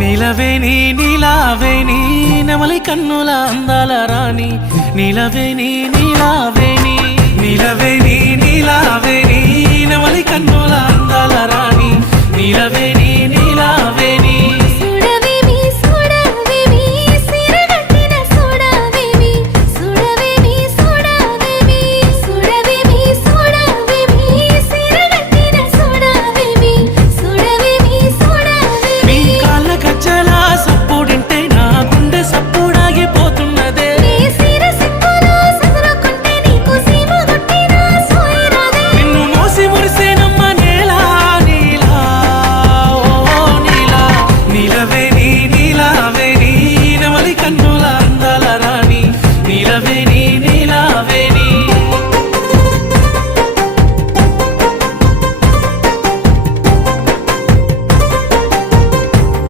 నీలవేణి నీలావేణి నెమలి కన్నుల అందాల రాణి నీలవేణి నీలావేణి నీలవేణి నీలావేణి నెమలి కన్నుల అందాల రాణి నీలవేణి